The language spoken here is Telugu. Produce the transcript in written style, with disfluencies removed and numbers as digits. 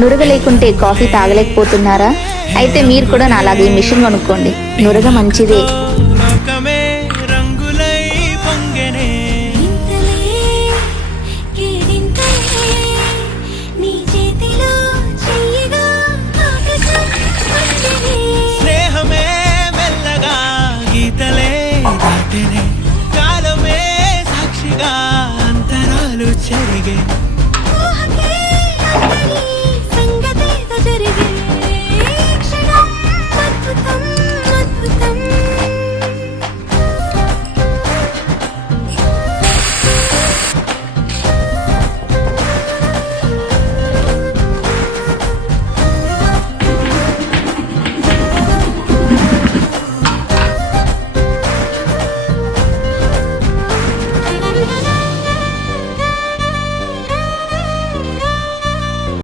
నురగ లేకుంటే కాఫీ తాగలేకపోతున్నారా? అయితే మీరు కూడా నాలాగే మిషన్ కొనుక్కోండి. నురగ మంచిదే. లోకమే రంగులై పొంగెనే స్నేహమే మెల్లగా గీతలే దాటెనే కాలమే సాక్షిగా అంతరాలు చెరిగే